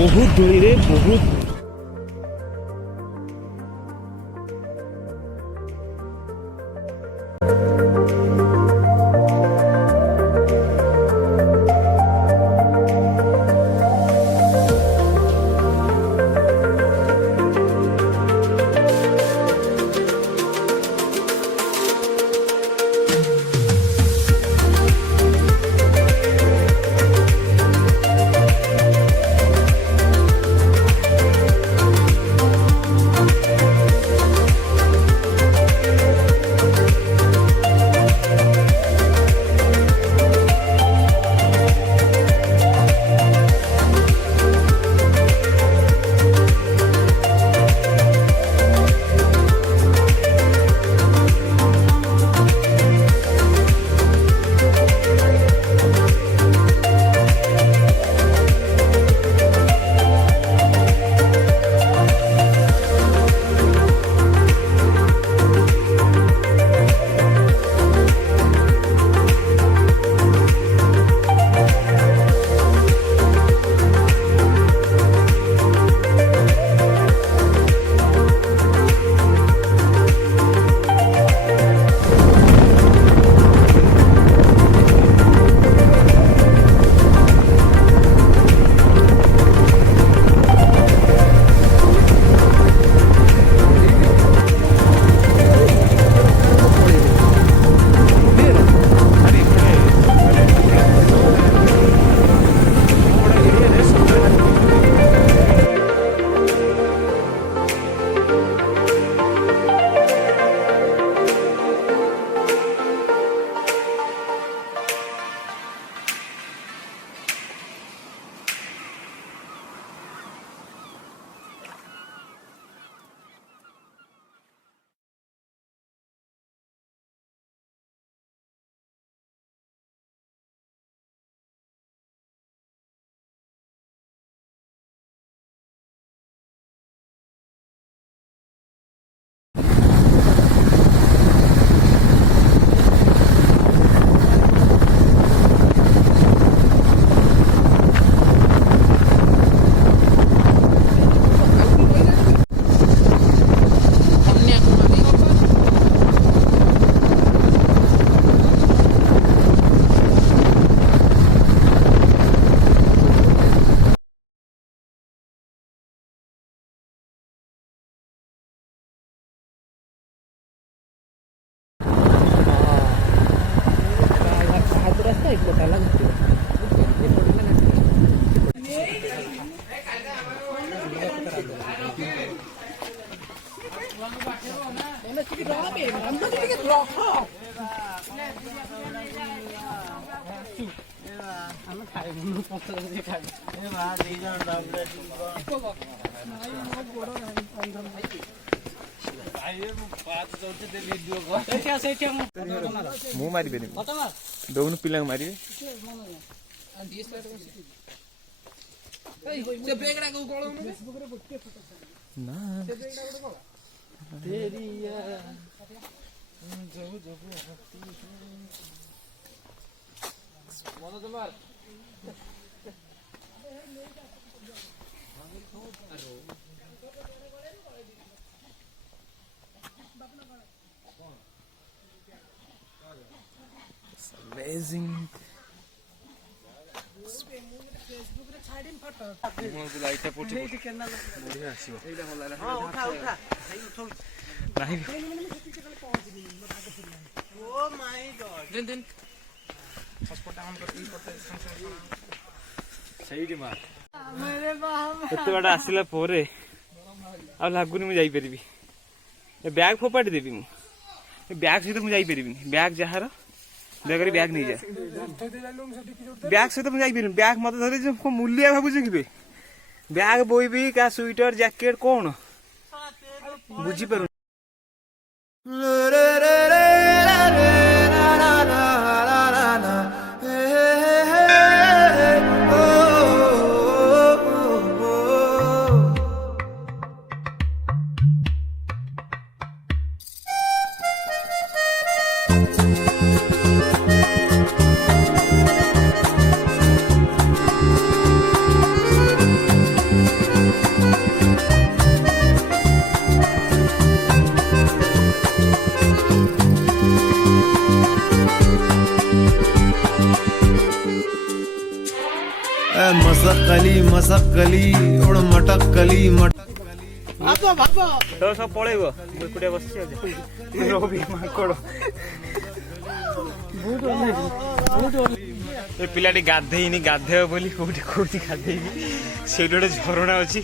बहुत धूली रे बहुत। ମୁଁ ମାରିବେନି ଦଉନୁ ପିଲାଙ୍କୁ ମାରିବେ ନା amazing लाइट बढ़िया आसो एते बाटा आसला पोरे आ लागुनी मु जाई परिबी ए बैग फोपाड़ी देबी मु ए बैग सहित मु जाई परिबी बैग जहार बेगरी बैग नहीं जा बैग सहित मु जाई परिबी बैग मत धरे जो मूल्य भाबु जे किबे बैग बोईबी का स्वेटर जैकेट कोन बुझी पर मसक्कली उड़ मटक्कली तो सब पलैब मुझे बस माकड़ ए पिलाटी गाधेनी गाधेब बोली कोठी कोठी गाधेबी से गोटे झरणा अच्छी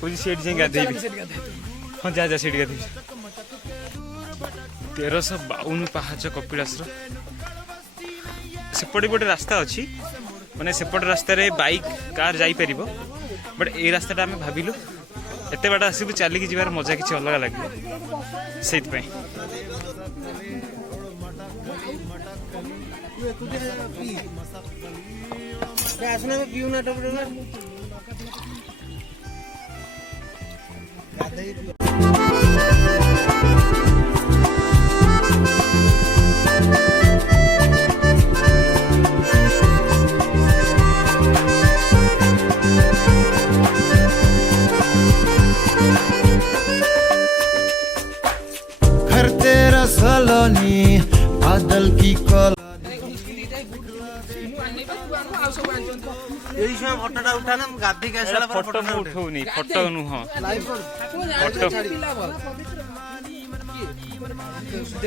कौन से गाधेबी हाँ जा जा से गाधेबी 1352 पाहाच कपिलास सेपटे गोटे रास्ता अच्छी माने सेपट रास्ता रे बाइक कार जाई परिबो बट ए रास्ता आम भाविलु एते बाट आसबु चलिकी जीवार मजा किसी अलग लगे से घर तेरा सलोनी बादल की कल फोटो उठौनी फोटो नुह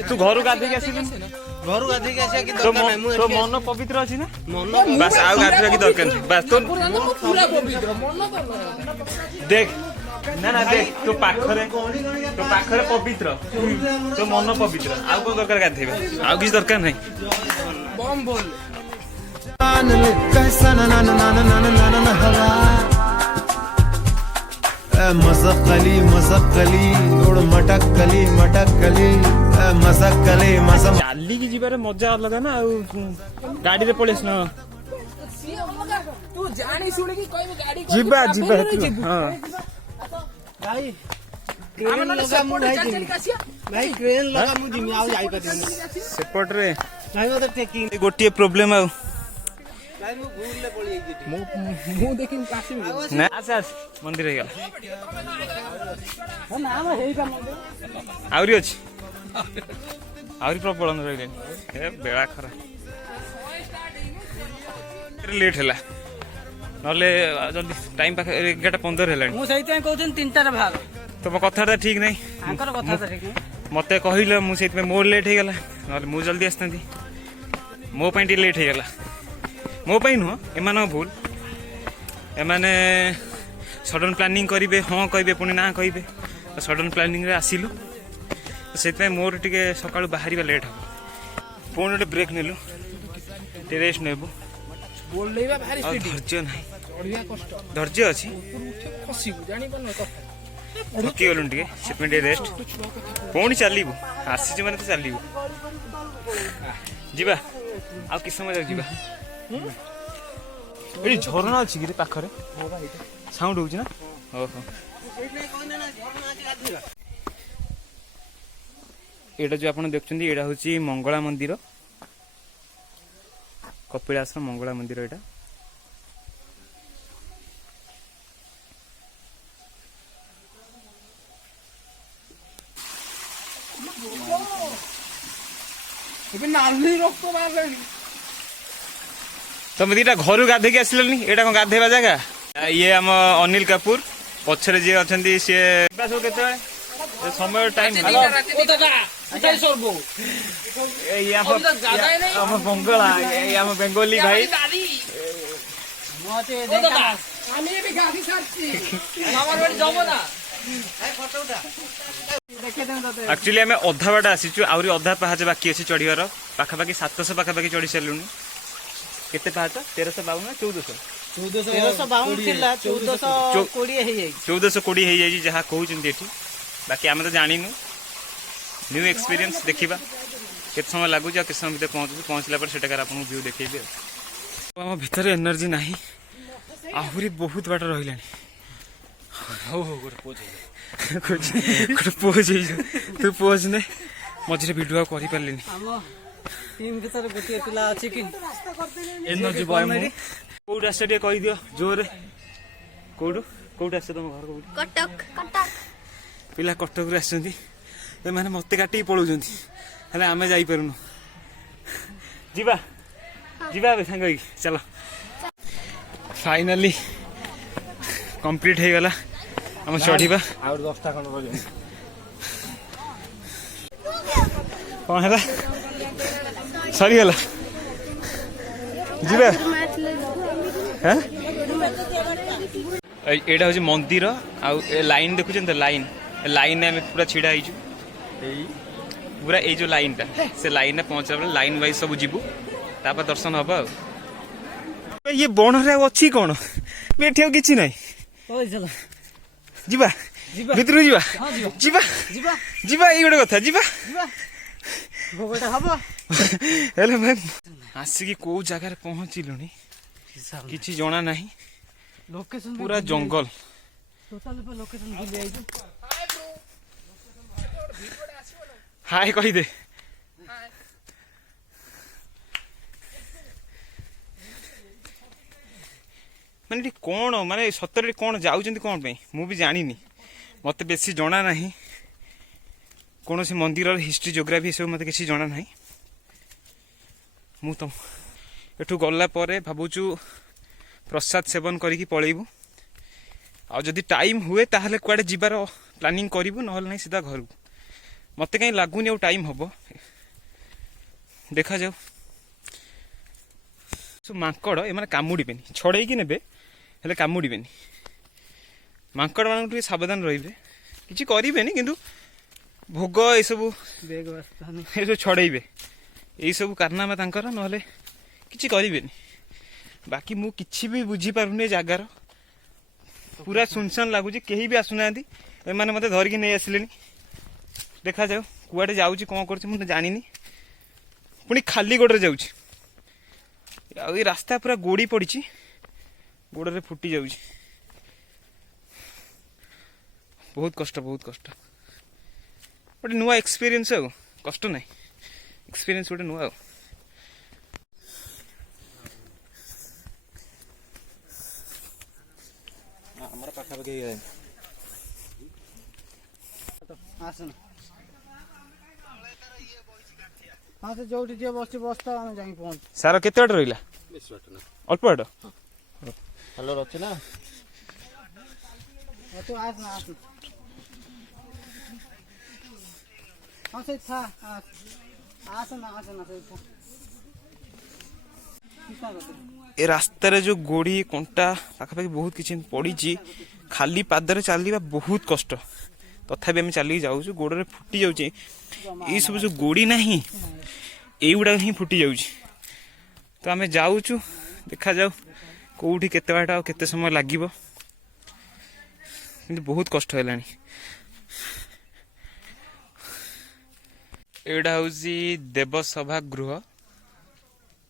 तू घर गाधे घर गाधे तो मन पवित्र अच्छी ना बस आउ गाधे की दरकार बस तो देख ना ना देख तो पाखरे पवित्र तो मन पवित्र आउ कौन दरकार गाधे आउ किसी दरकार नहीं बम बोल मसक्कली उड़ मटक्कली चाली की जीवार मजा अलग ना गाड़ी रे पड़े सेपटे गोटे प्रोब्लेम मंदिर आहरी अच्छी आहरी प्रबल रही बेला खरा लेट है ना जल्दी टाइम पाखे 11:15 है तुम कथा ठीक नहीं मत कहल मुझे मोर लेट हो गला ना मुझे जल्दी आसता मो लेट हो गला मो नुह एम भूल एमाने सडन प्लानिंग करेंगे हाँ कहे पुणी ना कहे सडन प्लानिंग रे आसिलु से मोर टे सका बाहर लेट हम पुणी गोटे ब्रेक नेलु रेस्ट नेबु धैर्य ना धैर्य अच्छी थकी गलु टे से रेस्ट पुणी चलू आसी मैंने तो चलू जीवा आ कि समय जावा ये झरणा अच्छी कि पाखरे साउंड होची ना ओहो एटा जो आपण देखछन्ती एटा होची मंगला मंदिर कपिलास मंगला मंदिर एटा तुम दीटा घर गाधे के आसिल एटा कौन गाधेवा जगह ये आम अनिल कपूर पछरे जी अच्छा सी समय टाइम बंगला बेंगोली भाई एक्चुअली आम अधा बाट आसीचु आहरी अधा पाहाच बाकी अच्छी चढ़ार पाखापाखि 700 पाखापाखि चढ़ी सारू केते पाहाच 1352 ना 1420 जहाँ कहते बाकी आम तो जानू न्यू एक्सपीरियंस देखा केत समय लगुच के समय भर पहुँचला पर सेटाकार आपको व्यू देखेबी आम भीतर एनर्जी ना आहरी बहुत बाट रहा गोटे पोज तू पोज ने मझे भिडियो कर कौट आस कहीदि जोर कौट आस तुम घर कटक पिला कटक आसुँच मैंने मत काटिक पलाउं आम जापरूनु जीवा सांग चल फाइनाली कंप्लीट हो गला हम चढ़ा आउट 10टा खंड रही कौन है सरीगला जीवा एटा हूँ मंदिर आउ लाइन देखुं लाइन लाइन आम पूरा छिड़ा हो पूरा ये जो लाइन टा से लाइन पहुंचला बेले लाइन वाइज सब जीवु तापर दर्शन हम आ ये बणरे अच्छी कौन एठी आ किछि नै जीवा भितर जीवा जीवा जीवा ये गोटे कथा जीवा हेलो मैम आसिकी को जगह पहुंचलुनी किछि जना नाही लोकेशन पूरा जंगल टोटल पे लोकेशन भूल जाई हाय कहि दे माने कौन माने सतरे कौन जाउछन्ती कौन पे मु भी जानिनी मते बेसी जना नाही कौन से मंदिर हिस्ट्री जियोग्राफी सब मते किसी जना नाही मु तो एठू गला परे भाबुचु प्रसाद सेवन करिकी पळेबू आ जदि टाइम हुए ताहले कुआडे जिबार प्लानिंग करिवु नहल नाही सीधा घर मते कहीं लागुनी और टाइम हबो देखा जाऊ सो मांकड़ ए माने कामुडीबेनी छड़े की नेबे हेले कामुडीबेनी मांकड़ मान टिके सावधान रहिबे किछि करिबेनी किंतु भोग ए सब बेग वास्ता ए सब छड़ेइबे ए सब कारनामा तांकर नहले किछि करिबेनी बाकी मु किछि भी बुझी पारुने जगार पूरा सुनसान लगुच कहीं भी आसुना एमाने मते धरिकी नहीं आसिलेनी देखा जाऊ कुआडे जाउची कोन करछि मु जानिनी पुनी खाली गोडरे जाउची आ ई रास्ता पूरा गोड़ी पड़ीची गोडरे फुटी जाउची बहुत कष्ट गोटे नुआ एक्सपीरियंस आ कष्ट नहीं एक्सपीरियंस गोटे नुआ हमारा पाखापाखि आसन हाँ तो जो बस बसता आम जाई पहुंच सार केते बाट रहिला अल्प बाट हेलो रच ना तो आस ना हाँ से था आसन से था ए रास्ता रे जो गोड़ी कंटा पाखापाखि बहुत किछि पड़ी खाली पादरे चलवा बहुत कष्ट तथापि आम चलिक जाऊँ गोड़े फुटी जाऊे ये सब जो गोड़ी ना युड़ा ही फुटी जाऊँ तो आम जाऊँ देखा जाऊ कौटी केते बाट आ केते समय लागिबो किंतु बहुत कष्ट है एटा हूँ देवसभा गृह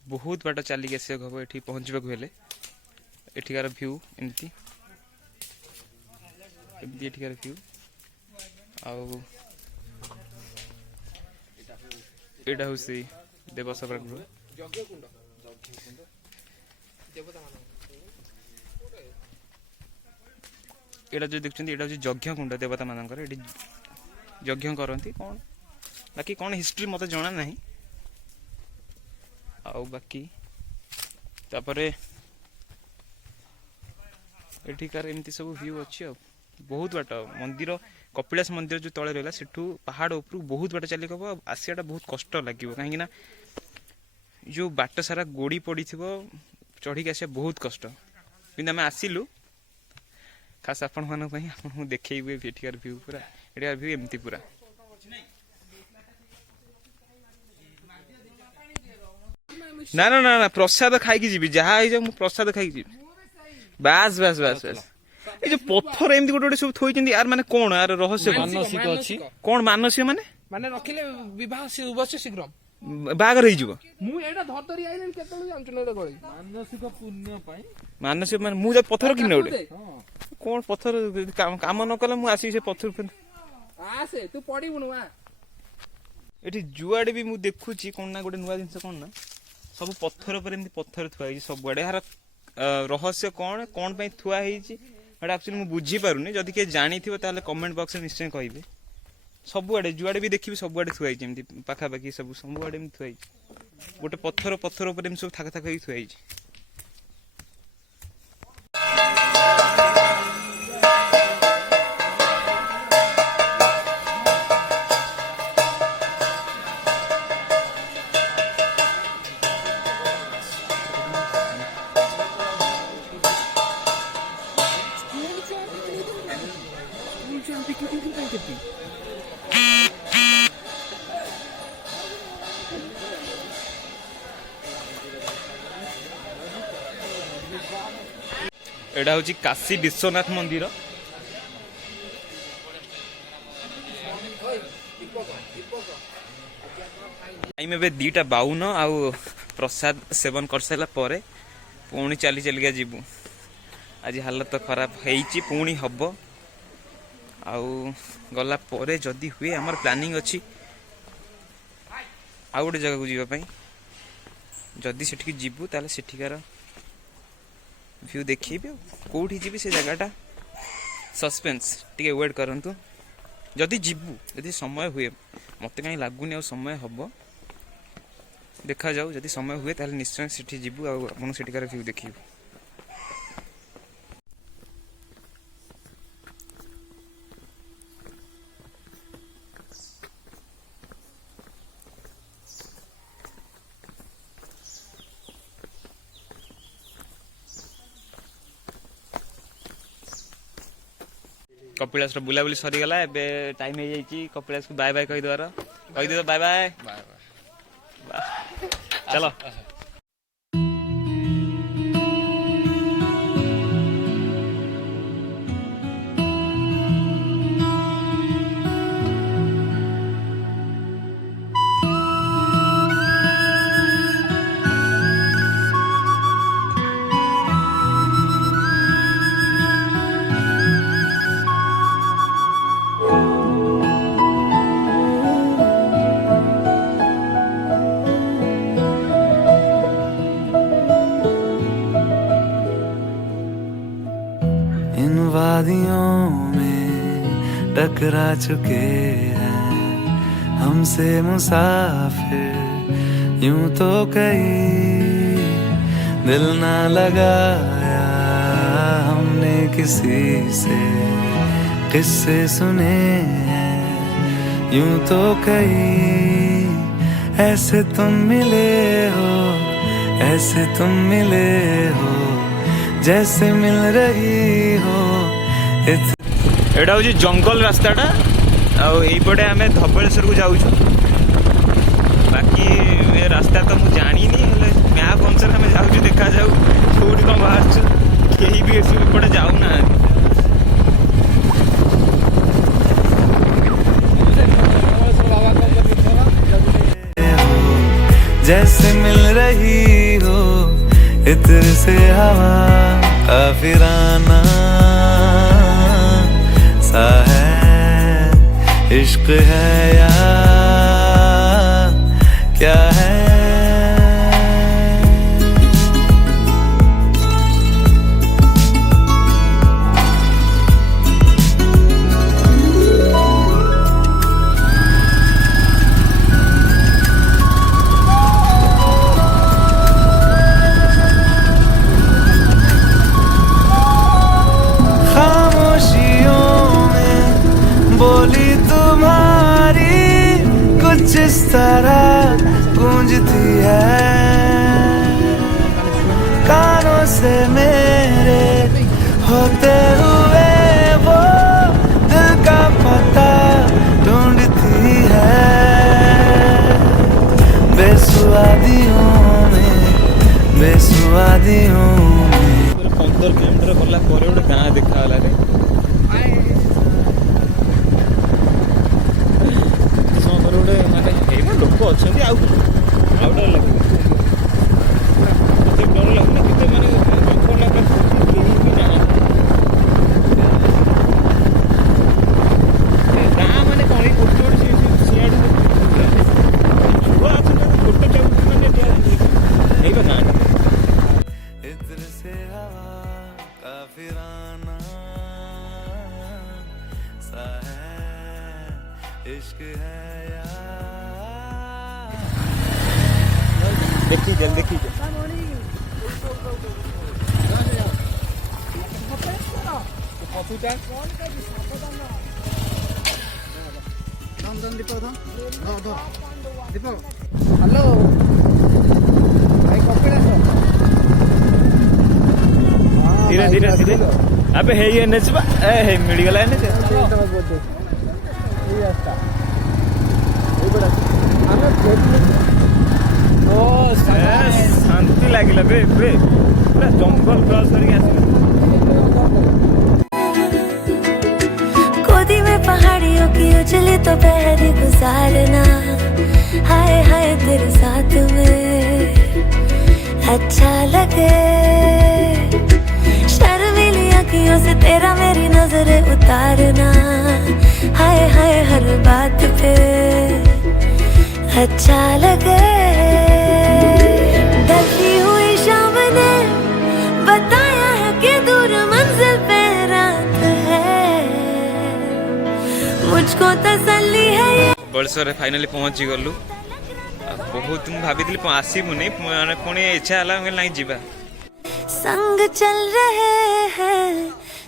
बहुत बाट चलिक आसक हम ये पहुँचवाक हेले एठिकार व्यू एमती एठिकार व्यू आउ एटा हूँ देवसभा गृह एटा जो देखते एटा हूँ यज्ञ कुंड देवता मानकर ये यज्ञ करती कौन बाकी कौन हिस्ट्री मत जना ना आउ बाकी तापरे एठिकार एमती सब व्यू अच्छी आ बहुत बाट मंदिर कपिलास मंदिर जो तले रहा सेठू पहाड़ ऊपर बहुत बाट चलिक हम आसियाटा बहुत कष्ट लगे कहीं जो बाट सारा गोड़ी पड़ी चढ़ी आसिया बहुत कष्ट कि आम आसिलु खास आपण मान देखिए एठिकार व्यू पूरा एठिकार व्यू एमती पूरा ना ना ना ना प्रसाद खाई जी जहाँ हो प्रसाद खाई जी बास बास बास बास ये जो पत्थर एमती गोटे सब थोड़ी यार माने कौन यार रहस्य मानसिक अच्छी कौन मानसिक माने माने रखिले विवाह से शीघ्र बागर हो जिवो मु एटा धरतरी आइलेन केतले जानछु नै गळी मानसिक पुण्य पाई मानसिक माने मु जे पत्थर किने ओटे कौन पत्थर काम न कले मु आसी से पत्थर आसे तू पड़ीबुनु आ एठी जुआडे भी मु देखुची कोन ना गोटे नुवा जिंस कोन ना सब पत्थर पर एमती पत्थर थुआ है सब आड़े यार रहस्य कौन कौन पे थुआ है एक्चुअली मुझे बुझी पारुनी जदि किए जानी ताले कमेंट बॉक्स में निश्चय कहिबे सब आड़े जुआडे भी देखिए सब आड़े थुआ है पाखापाखि सब आड़े थुआ गोटे पत्थर पत्थर पर सब थाक थाक थुआ एटा हूँ काशी विश्वनाथ मंदिर। टाइम ए 2:52 आउ प्रसाद सेवन कर सारा पर पुणी चली चलिका जीवु। आज हालत तो खराब है पुणी हम आउ गला परे जदि हुए आमर प्लानिंग अच्छी आउ गोटे जगह को जीवाई जदि सेठी जीवु ताले सेठिकार व्यू देखिए कौटी जी से जगहटा सस्पेंस टिके वेट करंतु जदि जीवु जदि समय हुए मत कहीं लगुनि आ समय हम देखा जाऊ जदि समय हुए ताले निश्चय सेठी जीवु आपन सेठिकार व्यू देखिए। कपिलास बुलाबुली सरीगला एबे टाइम हो जाइए कपिलास को बाय बाय कहीदेवार कहीदे तो बाय बाय चलो। वादियों में टकरा चुके हैं हमसे मुसाफिर यूं तो कहीं दिल ना लगाया हमने किसी से किस्से सुने हैं यूं तो कहीं ऐसे तुम मिले हो ऐसे तुम मिले हो जैसे मिल रही हो। एटा हूँ जंगल रास्ताटा आईपटे आम धबलेश्वर को जाऊँ बाकी रास्ता तो मुझे जानी मैप अनुसार आम जाऊँ देखा जाऊ कौटी कौन बाहर कहीं भी एपटे जाऊना जैसे मिल रही हो इत्र से हवा काफिराना सा है इश्क है या क्या है। बोली तुम्हारी कुछ इस तरह गूंजती है कानों से मेरे होते हुए वो दिल का पता ढूंढती है बेसुआदियों में 15 किलोमीटर गला गोटे गाँ देखा रे लोक अच्छा डर लगे डर लगुना कि मैंने गाँ मैंने कौन गोटे गोटे सियाड़ छुआ छोट मैंने गाँटा इश्क है या देखिए जल्दी देखिए हेलो भाई कपिलास धीरे धीरे धीरे अबे हे ये एनएच बा हे मिलगला एनएच ଏଇ ରାସ୍ତା ଏଇପଟେ ଆମେ ଓ शांति लागिला बे बे पूरा जंगल क्रॉस करके आसी गोदी में पहाड़ियों की उजली तो बहरी गुजारना हाय हाय तेरे साथ में अच्छा लगे शर्मीली अखियों से तेरा मेरी नजरें उतारना हाय हाय हर बात पे अच्छा लगे ढलती हुई शाम ने बताया है कि दूर मंजिल पे रात है मुझको तसल्ली है ये बड़सर फाइनली पहुंची गलु बहुत तुम भाभी आसबुनि पुणी इच्छा है नहीं जीवा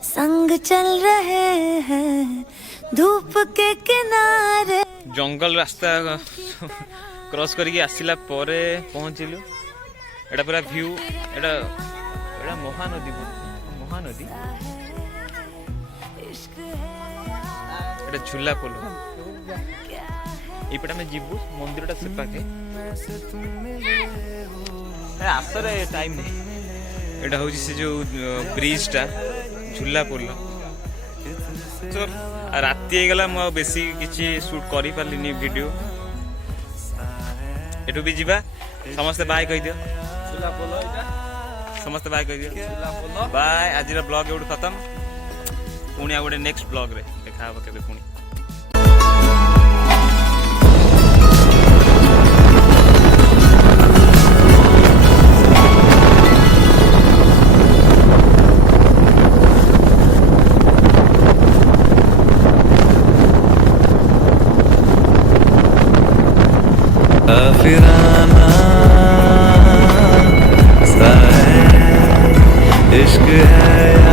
संग चल रहे हैं धूप के किनारे जंगल रास्ता क्रॉस करके आसिला परे पहुंचिलु एटा पूरा व्यू एटा एटा महानदी एटा झूला पोल एपटे आम जीवु मंदिरटा से पाखे आसरे टाइम नहीं एटा हूँ से जो ब्रिजटा झूला पोल तो राति गला मु बेसी किछि शूट करि पारलिनी वीडियो एटू भी जीवा समस्त बाय कहि दियो समस्त बाय कहि दियो बाय आज ब्लॉग एवढ खत्म पुणी आ गोटे नेक्स्ट ब्लॉग रे देखा हबो केबे पुणी काफिराना सा है इश्क है